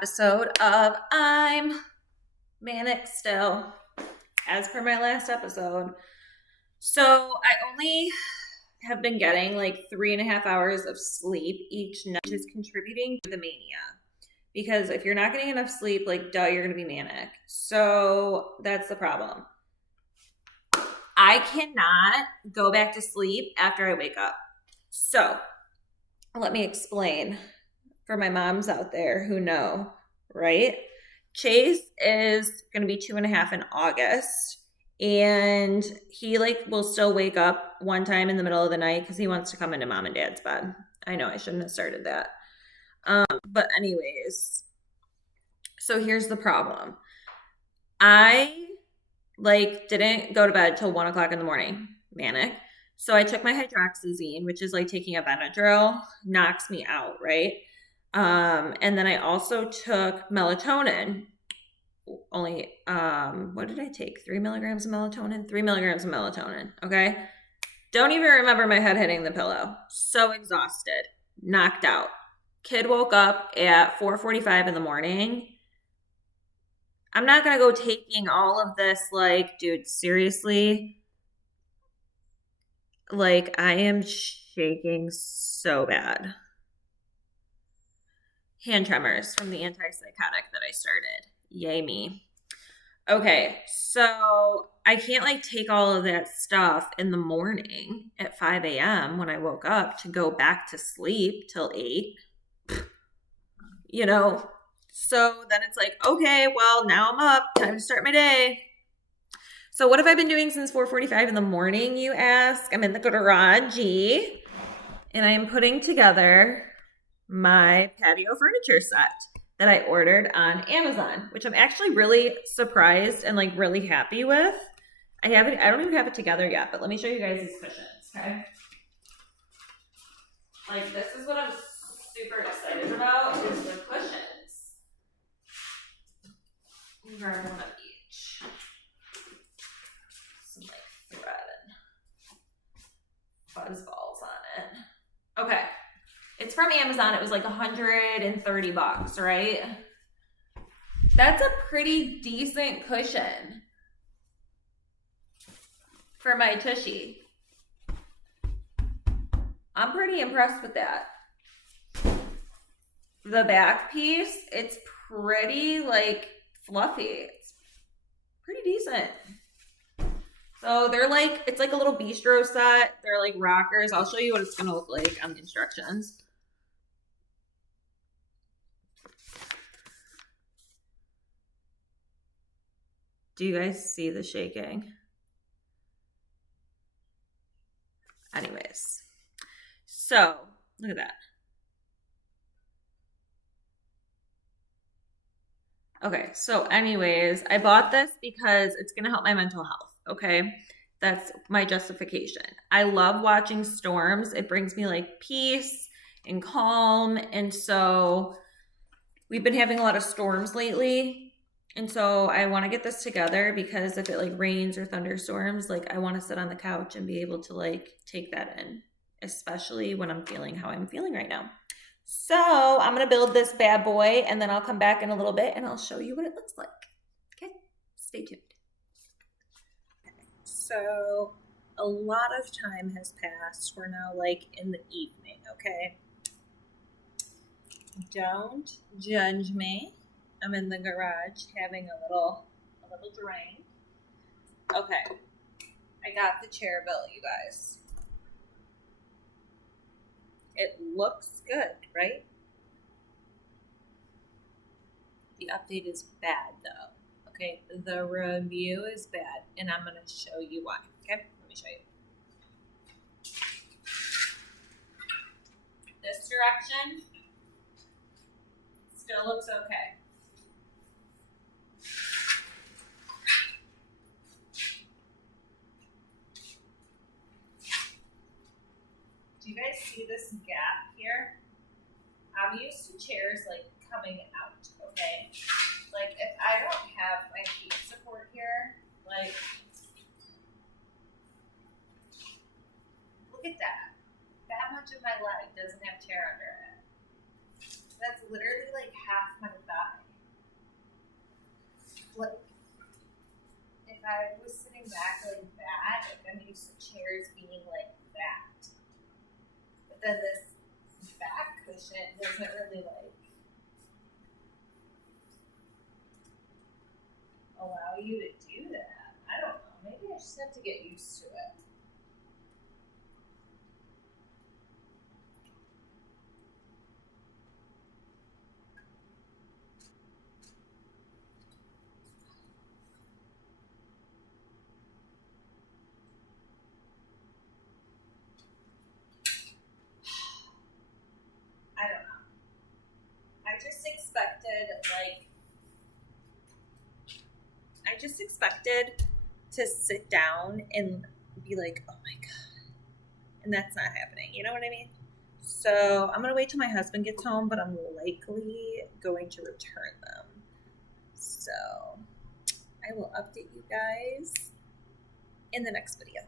episode of I'm Manic still, as per my last episode. So I only have been getting like 3.5 hours of sleep each night, which is contributing to the mania. Because if you're not getting enough sleep, like duh, you're gonna be manic. So that's the problem. I cannot go back to sleep after I wake up. So let me explain for my moms out there who know, right? Chase is going to be 2.5 in August, and he will still wake up one time in the middle of the night because he wants to come into mom and dad's bed. I know I shouldn't have started that. But anyways, so here's the problem. I didn't go to bed till 1 o'clock in the morning, manic. So I took my hydroxyzine, which is like taking a Benadryl, knocks me out, right? And then I also took melatonin. Only, what did I take? 3 milligrams of melatonin? 3 milligrams of melatonin, okay? Don't even remember my head hitting the pillow. So exhausted, knocked out. Kid woke up at 4:45 in the morning. I'm not going to go taking all of this, dude, seriously. I am shaking so bad. Hand tremors from the antipsychotic that I started. Yay me. Okay, so I can't take all of that stuff in the morning at 5 a.m. when I woke up to go back to sleep till 8. So then it's okay, well, now I'm up. Time to start my day. So what have I been doing since 4:45 in the morning, you ask? I'm in the garage, and I am putting together my patio furniture set that I ordered on Amazon, which I'm actually really surprised and really happy with. I don't even have it together yet, but let me show you guys these cushions, okay? This is what I'm super excited about is the cushions. Grab one of each. Some thread and fuzz balls on it. Okay. It's from Amazon. It was $130, right? That's a pretty decent cushion for my tushy. I'm pretty impressed with that. The back piece, it's pretty fluffy. It's pretty decent. So they're it's a little bistro set. They're rockers. I'll show you what it's gonna look like on the instructions. Do you guys see the shaking? Anyways, so look at that. Okay, so anyways, I bought this because it's going to help my mental health, okay? That's my justification. I love watching storms. It brings me peace and calm, and so we've been having a lot of storms lately. And so I want to get this together because if it rains or thunderstorms, I want to sit on the couch and be able to take that in, especially when I'm feeling how I'm feeling right now. So I'm going to build this bad boy and then I'll come back in a little bit and I'll show you what it looks like. Okay, stay tuned. Okay. So a lot of time has passed. We're now in the evening, okay? Don't judge me. I'm in the garage having a little drink. Okay. I got the chair built, you guys. It looks good, right? The update is bad, though. Okay, the review is bad, and I'm going to show you why. Okay, let me show you. This direction still looks okay. Do you guys see this gap here? I'm used to chairs coming out, okay? If I don't have my feet support here, look at that. That much of my leg doesn't have chair under it. That's literally half my thigh. I was sitting back like that, like I'm used to chairs being like that. But then this back cushion doesn't really like allow you to do that. I don't know. Maybe I just have to get used to it. I don't know. I just expected to sit down and be like, oh my God. And that's not happening. You know what I mean? So I'm going to wait till my husband gets home, but I'm likely going to return them. So I will update you guys in the next video.